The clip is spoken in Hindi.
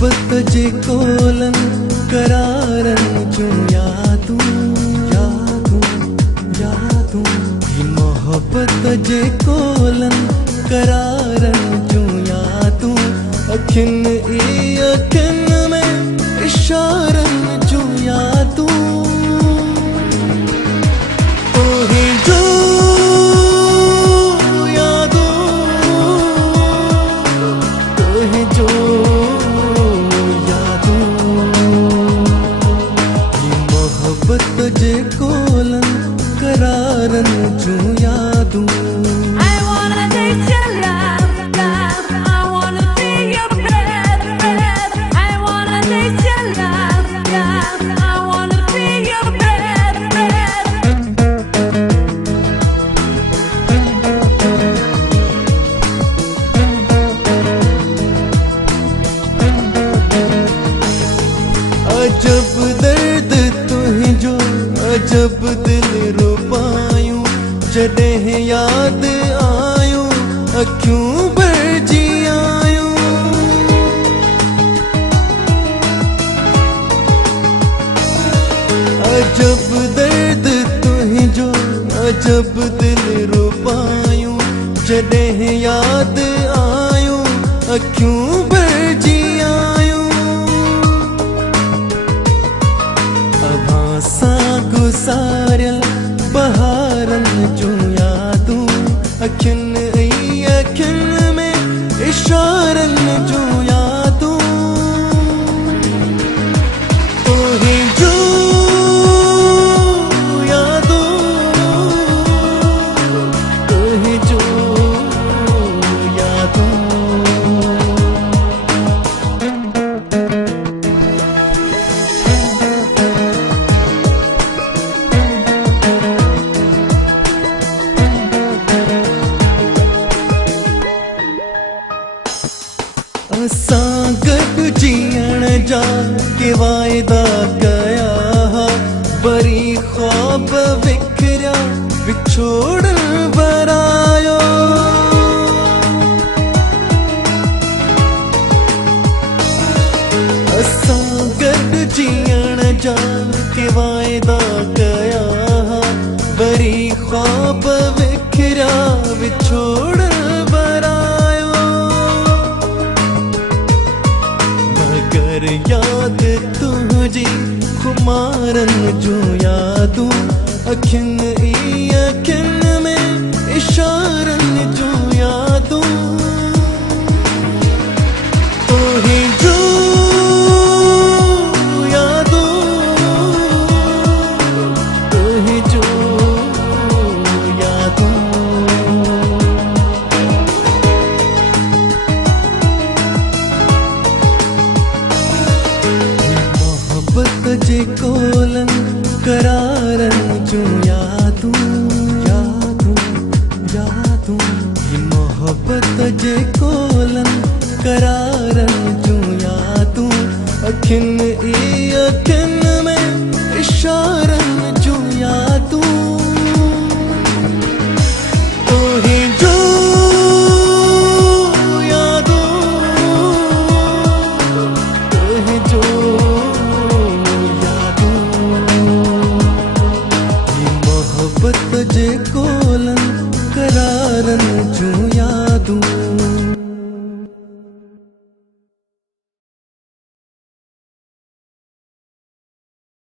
मोहब्बत जे कोलन करारन जो यादूं यादूं यादूं ही मोहब्बत जे कोलन करारन जो यादूं अखिन ई अखिन में इशारन जो यादूं ओही जो यादूं ओही जो जे कोलन करारन जो यादूं I wanna taste your love, love. I wanna feel your breath, breath. I wanna taste your love, love. I wanna feel your breath, breath. अजब दर्द तुही जो अजब दिल रुबायूं जॾहिं याद आयूं अखियूं भरिजी आयूं अजब दर्द तुही जो अजब दिल रुबायूं जॾहिं याद आयूं अखियूं भरिजी आयूं अभासां गुज़ारियल बहारन जो यादूं अखिन ई अखिन में इशारन जो यादूं ओही जो यादूं ओही जो यादूं असां गॾु जीअण जा के वाइदा कया वरी ख्वाब विखरिया विछोड़ण बरायो असां गॾु जीअण जा के वाइदा कया वरी ख्वाब विखरिया विछोड़ण मगर याद तुझी खुमारन जो यादूं अखिन ई अखिन में इशारन जो यादूं ओही जो यादूं ओही जो यादूं मोहब्बत जे कोलन करारन जो यादूं यादूं यादूं ही मोहब्बत जे कोलन करारन जो यादूं अखिन ई अखिन में इशारन जो यादूं ओही जो यादूं ओही जो मोहब्बत जे को